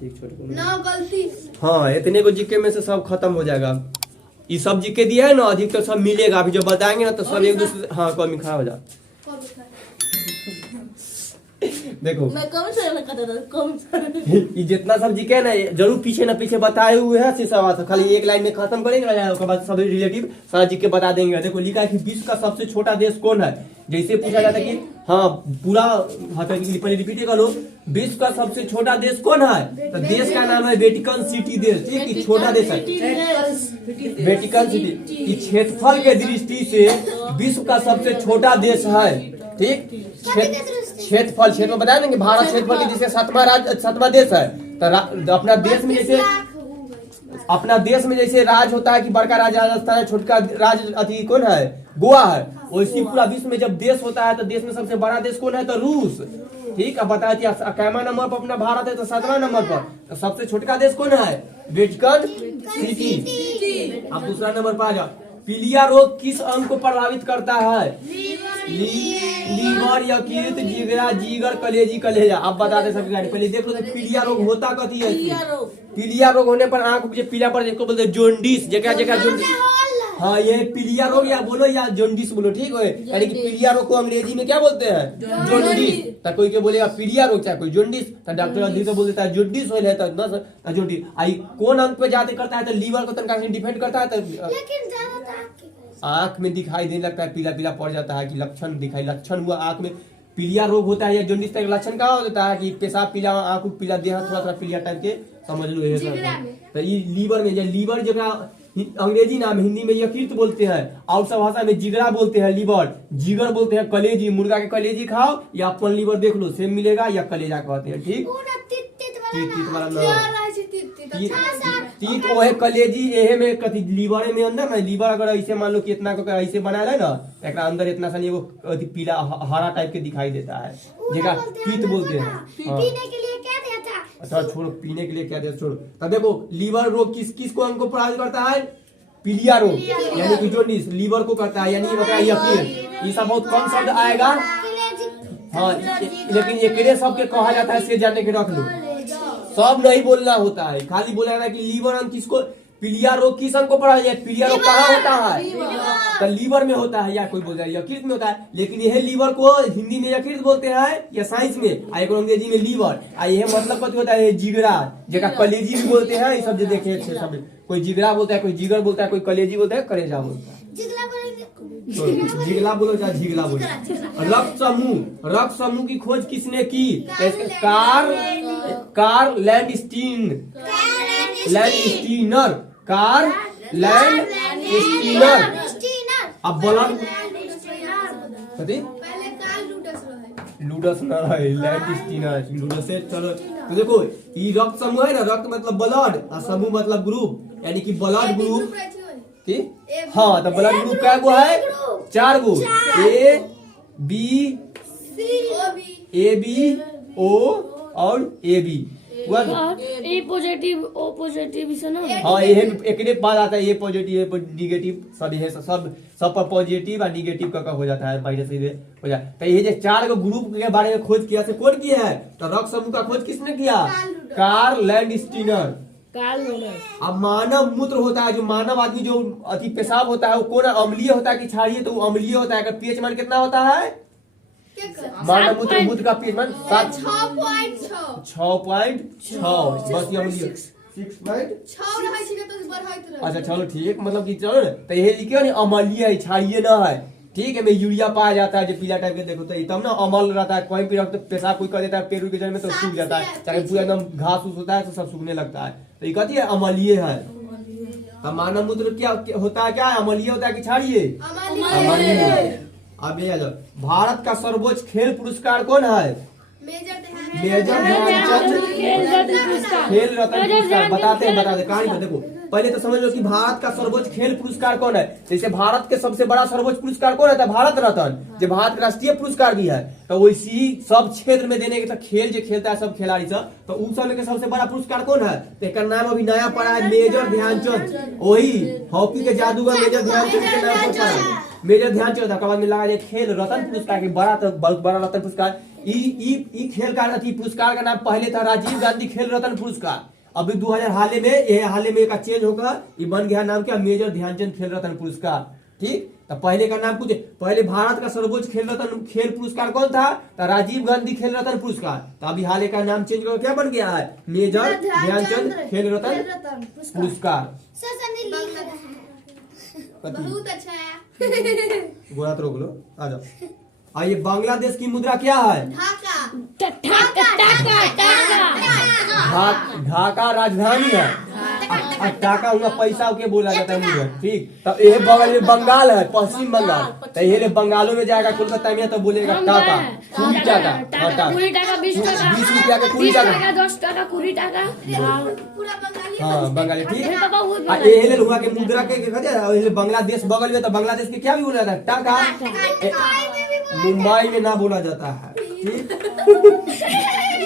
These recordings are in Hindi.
ठीक छोटे ना गलती। हाँ इतने को जीके में से सब खत्म हो जाएगा। ये सब जीके दिया है ना अधिक तो सब मिलेगा। अभी जो बताएंगे ना तो सब एक दूसरे हाँ कॉल खड़ा हो जा। देखो ये जितना सब जीके है ना जरूर पीछे ना पीछे बताए हुए हैं सब खाली एक लाइन में खत्म करेंगे उसके बाद सब रिलेटिव सारा जीके बता देंगे। देखो लिखा है कि विश्व का सबसे छोटा देश कौन है। जैसे पूछा जाता है कि हाँ पूरा पहले रिपीट कर लो। विश्व का सबसे छोटा देश कौन है तो देश का नाम है वेटिकन सिटी देश। ठीक छोटा देश है वेटिकन सिटी। क्षेत्रफल के दृष्टि से विश्व का सबसे छोटा देश है। ठीक क्षेत्रफल बता देंगे भारत क्षेत्रफल के जिसके 7वां देश है। तो अपना देश में जैसे राज होता है कि बड़का राज राजस्थान है छोटका राज अति कौन है गोवा है। वैसे पूरा विश्व में जब देश होता है तो देश में सबसे बड़ा देश कौन है तो रूस। ठीक अब बताया कि कैमा नंबर पर अपना भारत है तो 7वां नंबर पर। तो सबसे छोटका देश कौन है वेटिकन सिटी। अब दूसरा नंबर पर आ जाओ। पीलिया रोग किस अंग को प्रभावित करता है। लीवर यकृत जिगरा जीगर कलेजी कलेजा। अब बता दे सबके गाड़ी पहले देख लो तो पीलिया रोग होता कथी है। पीलिया रोग होने पर आंख जो पीला पर जिसको बोलते हैं जोंडिस। जगह जोंडिस हाँ ये पीलिया रोग या बोलो या जोंडिस बोलो। ठीक है यानी कि पीलिया रोग को अंग्रेजी में क्या बोलते हैं जोंडिस। तो कोई के बोलेगा पीलिया रोग चाहे कोई जोंडिस तो डॉक्टर अधिक तो बोल देता है जोंडिस हो लेता है जोंडिस। आई कौन अंग पे जाते करता है तो लीवर को तनका डिफेंड करता है तो आंख में दिखाई देने लगता है पीला पीला पड़ जाता है कि लक्षण हुआ आंख में पीलिया रोग होता है या जोंडिस का लक्षण क्या होता है कि पेशाब पीला आंख पीला देह थोड़ा पीला टाइप के समझ लो। तो ये लीवर में लीवर जगह अंग्रेजी नाम हिंदी में यकृत बोलते हैं और सब भाषा में जिगरा बोलते हैं। लीवर जिगर बोलते हैं कलेजी। मुर्गा के कलेजी खाओ या अपन लीवर देख लो सेम मिलेगा या कलेजा कहते हैं। ठीक तीत ओहे कलेजी एहे में कथी लीवर में अंदर ना लीवर अगर ऐसे मान लो कि इतना को ऐसे बनाया है ना एक अंदर इतना सा एगो पीला हरा टाइप के दिखाई देता है जगह तीत बोलते हैं। अच्छा छोड़ो पीने के लिए क्या दिया छोड़ो। तब देखो लीवर रोग किस को अंग को प्रभावित करता है पीलिया रोग यानी कि जोंडिस लीवर को करता है यानी यकीन। ये सब बहुत कम शब्द आएगा हाँ लेकिन एक सबके कहा जाता है से जाने के रख लो। सब नहीं बोलना होता है खाली बोला है कि लीवर अंग किसको पीलिया रोग किस अंग को पढ़ा जाए। पीलिया रोग कहाँ होता है तो लीवर में होता है या कोई बोलता है यकृत में होता है। लेकिन यह लीवर को हिंदी में यकृत बोलते हैं या साइंस में अंग्रेजी में लीवर। यह मतलब कथी होता है जिगरा जगह कलेजी भी बोलते हैं। ये सब जो देखे सब कोई जिगरा बोलता है कोई जिगर बोलता है कोई कलेजी बोलता है कलेजा बोलता है। जिगला बोलो या झिगला बोलो। रक्त समूह की खोज किसने की कार्ल लैंडस्टीनर। अब ब्लड लूडस न है लैंडस्टीनर लूडस से चलो। तो देखो ये रक्त समूह है ना रक्त मतलब ब्लड और समूह मतलब ग्रुप यानी कि ब्लड ग्रुप। ठीक हाँ तो ब्लड ग्रुप क्या गो है 4 गो ए बी ओ और A B A positive O positive से ना हाँ ये एक बात आता है ये पॉजिटिव ये निगेटिव सब ये सब पर पॉजिटिव और निगेटिव का हो जाता है माइनस हो जाता है। तो ये जो 4 ग्रुप के बारे में खोज किया से कौन किया है तो रक्त समूह का खोज किसने किया कार्ल लैंडस्टीनर। अब मानव मूत्र होता है जो मानव आदमी जो अति पेशाब होता है वो कौन अम्लीय होता है कि क्षारीय तो वो अम्लीय होता है। अगर पीएच मान कितना होता है मानव मूत्र का पीएच मान 6.6 बस ये अम्लीय 6.6 अच्छा चलो ठीक मतलब कि चलो तो ये लिखे ना अम्लीय है क्षारीय न है। ठीक है में यूरिया पाया जाता है जो पीला टाइप के देखो तो तब ना अमल रहता है कोई भी पेशाब कोई कर देता है पेड़ के जड़ में तो सूख जाता है चाहे पूरा एकदम घास फूस होता है तो सब सूखने लगता है। तो ये कहती है अमलीय है। अब मानव मूत्र क्या होता है क्या अमलीय होता है कि क्षारीय अमलीय। अब ये भारत का सर्वोच्च खेल पुरस्कार कौन है मेजर ध्यानचंद खेल रत्न पुरस्कार। बताते कहानी देखो पहले तो समझ लो कि भारत का सर्वोच्च खेल पुरस्कार कौन है। जैसे भारत के सबसे बड़ा सर्वोच्च पुरस्कार कौन है भारत रत्न जो भारत का राष्ट्रीय पुरस्कार भी है। तो वैसी सब क्षेत्र में देने के तो खेल जो खेलता है सब खिलाड़ी सब तो उन सब के सबसे बड़ा पुरस्कार कौन है तो एक नाम अभी नया पड़ा है मेजर ध्यानचंद। वही हॉकी के जादूगर मेजर ध्यानचंद के नाम पर पड़ा है। मेजर ध्यानचंद उसके बाद में लगा दिया खेल रत्न पुरस्कार के बड़ा तो बहुत बड़ा रत्न पुरस्कार। ई खेल का अथी पुरस्कार का नाम पहले था राजीव गांधी खेल रत्न पुरस्कार। अभी 2000 हाल में का चेंज होगा, ये बन गया नाम क्या मेजर ध्यानचंद खेल रत्न पुरस्कार। ठीक, तो पहले का नाम कुछ पहले भारत का सर्वोच्च खेल रत्न खेल पुरस्कार कौन था, तो राजीव गांधी खेल रत्न पुरस्कार। तो अभी हाल का नाम चेंज करके क्या बन गया है मेजर ध्यानचंद खेल रत्न पुरस्कार। बहुत अच्छा है। गोरा तो रोक लो, आ जाओ। आइए, बांग्लादेश की मुद्रा क्या है? ढाका राजधानी है। ढाका हुआ पैसा के बोला जाता है मुझे। ठीक, तो ये बगल में बंगाल है, पश्चिम बंगाल। तो ये बंगालों में जाएगा, कोलकाता में तो बोलेगा टाका, कुड़ी टाका, टाका 20 रुपया का कुड़ी टाका, 10 टाका कुड़ी टाका। हाँ बंगाली। ठीक, ये हुआ के मुद्रा के कहते हैं बांग्लादेश बगल में, तो बांग्लादेश के क्या भी बोला जाता है टाका। मुंबई में ना बोला जाता है। ठीक,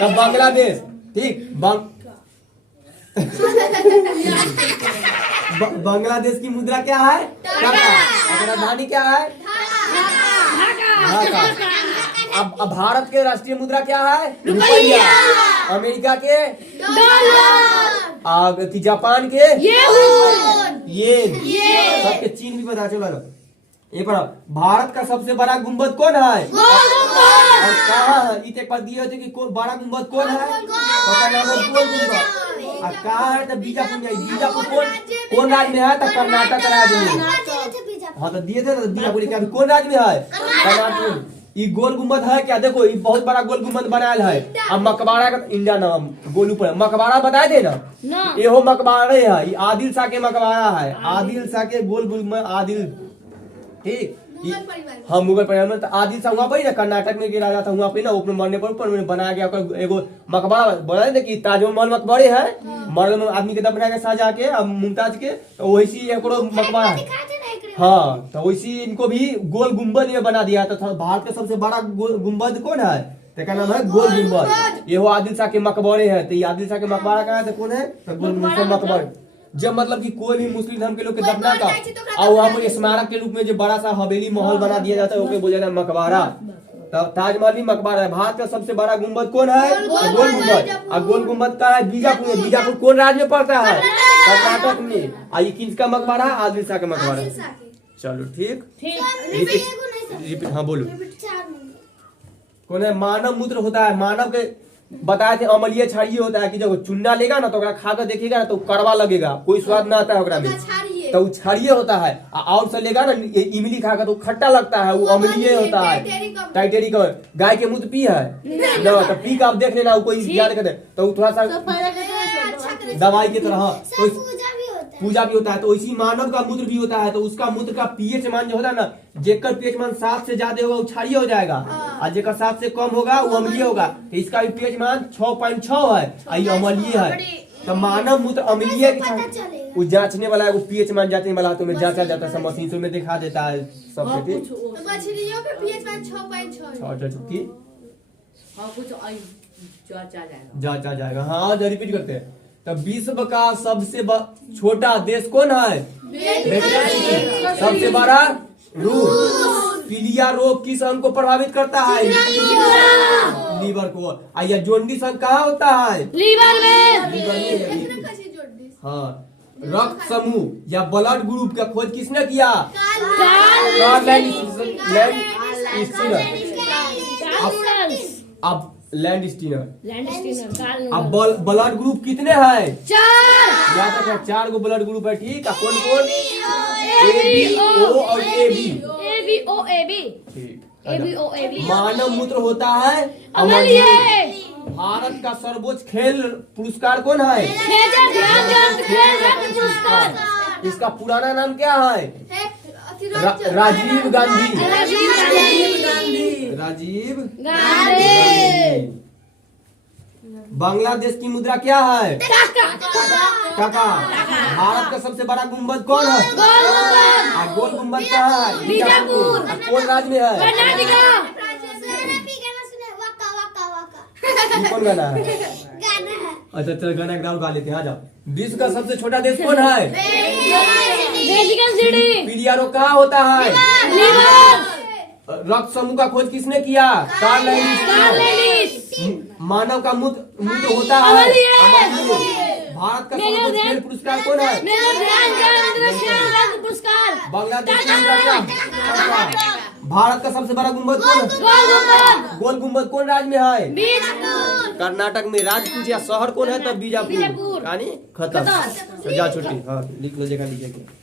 तब बांग्लादेश। ठीक, बांग्लादेश की मुद्रा क्या है? टाका। राजधानी क्या है? ढाका। अब भारत के राष्ट्रीय मुद्रा क्या है? रुपया। अमेरिका के डॉलर। जापान के येन। सबके चीन भी पता चला। ये पर भारत का सबसे बड़ा गुंबद कौन है? और कहाँ है? एक बार दिए होते कि कौन बड़ा गुंबद कौन है? पता नाम है गोल गुंबद। और कहाँ है? तो बीजापुर में। बीजापुर कौन राज्य में है? तो कर्नाटक राज्य में। हाँ तो दिए थे ना बीजापुर क्या कौन राज्य में है? कर्नाटक। ये गोल गुंबद है क्या? देखो ये बहुत बड़ा गोल गुंबद बनाया है। अब मकबरा का इंडिया नाम गोलू पर मकबरा बताए थे ना, ये हो मकबरा है। ये आदिल शाह के मकबरा है। आदिल शाह के गोल गुंबद आदिल। ठीक, हाँ मुगल परिवार में। तो आदिल शाह वहाँ पर ना कर्नाटक में गिरा था, वहाँ पे ना ऊपर मरने पर ऊपर बनाया गया एगो मकबरा। बोला ना कि ताजमहल मकबरे है, मर्द आदमी के दफना के साथ जाके अब मुमताज के, तो वैसी एक मकबरा है। हाँ, तो वैसी इनको भी गोल गुंबद में बना दिया। तो भारत का सबसे बड़ा गुंबद कौन है? तो क्या नाम है? गोल गुंबद। ये वो आदिल शाह के मकबरे है। तो ये आदिल शाह के मकबरा कहाँ है? कौन है? तो गोल मकबर। जब मतलब कि कोई भी मुस्लिम धर्म के लोग के दफना का और वहाँ पर स्मारक के रूप में जो बड़ा सा हवेली महल बना दिया जाता है वो बोला जाता है मकबरा। तब ताजमहल भी मकबरा है। भारत का सबसे बड़ा गुंबद कौन है? गोल गुंबद। और गोल गुंबद का है बीजापुर में। बीजापुर कौन राज्य में पड़ता है? कर्नाटक में। और ये किसका मकबरा? आदिल शाह का मकबरा। चलो ठीक, रिपीट। हाँ बोलो। कौन है? मानव मूत्र होता है। मानव के बताए थे अम्लीय क्षारीय होता है कि जब चुन्ना लेगा ना तो खाकर देखेगा ना तो कड़वा लगेगा, कोई स्वाद ना आता है ओकरा में, तो वो क्षारीय होता है। और से लेगा ना इमली खाकर तो खट्टा लगता है, वो अम्लीय होता है। टाइटेरिक। गाय के मुंह पी है ना, तो पी का आप देख लेना कोई याद करते तो थोड़ा सा दवाई की तरह पूजा भी होता है। तो इसी मानव का मूत्र भी होता है। तो उसका मूत्र का पीएच मान जो होता है ना, जेकर पीएच मान 7 से ज्यादा होगा वो क्षारीय हो जाएगा, और जेकर 7 से कम होगा वो अम्लीय होगा। तो इसका भी पीएच मान 6.6 है, ये अम्लीय है। तो मानव मूत्र अम्लीय वो जांचने वाला है, वो पीएच मान जांचने वाला तो में जांचा जाता है, मशीन से में दिखा देता है सब। ठीक, तो मछलियों का पीएच मान 6.6 जांचा जाएगा। हाँ रिपीट करते हैं। तो विश्व का सबसे छोटा देश कौन है? सबसे बड़ा रूस। पीलिया रोग किस अंग को प्रभावित करता है? लीवर को। या जोंडिस अंग कहाँ होता है? लीवर में। हाँ, रक्त समूह या ब्लड ग्रुप का खोज किसने किया? अब लैंड स्टीनर। अब ब्लड ग्रुप कितने हैं? 4। याद रखना 4 गो ब्लड ग्रुप है। ठीक है, कौन कौन? AB, O और AB। ठीक, मानव मूत्र होता है अम्लीय। भारत का सर्वोच्च खेल पुरस्कार कौन है? इसका पुराना नाम क्या है? राजीव गांधी। राजीव गांधी। बांग्लादेश की मुद्रा क्या है? टाका। भारत का सबसे बड़ा गुंबद कौन है? गोल गुंबद कहाँ है? बीजापुर। कौन राज्य में है? कौन गाना है? अच्छा चल गाना एक और गा लेते हैं, आ जाओ। विश्व का सबसे छोटा देश कौन है? Vatican city. पीलियारो कहाँ होता है? लीवर। रक्त समूह का खोज किसने किया? Karl Karl Lynch. लिंच। मानव का मूत्र होता है? अमरजीत। भारत का सर्वोच्च खेल पुरस्कार कौन है? मेजर ध्यानचंद अंतर्राष्ट्रीय खेल पुरस्कार। बांग्लादेश की मुद्रा। भारत का सबसे बड़ा गुंबद कौन है? गोल गुंबद। गोल गुंबद कौन राज्य में है? बीजापुर। कर्नाटक में। राजपूत या शहर कौन है? तब बीजापुर। बीजापुर। कहानी खत्म। जा छुट्टी। हाँ लिख लो, जगह लिखेंगे।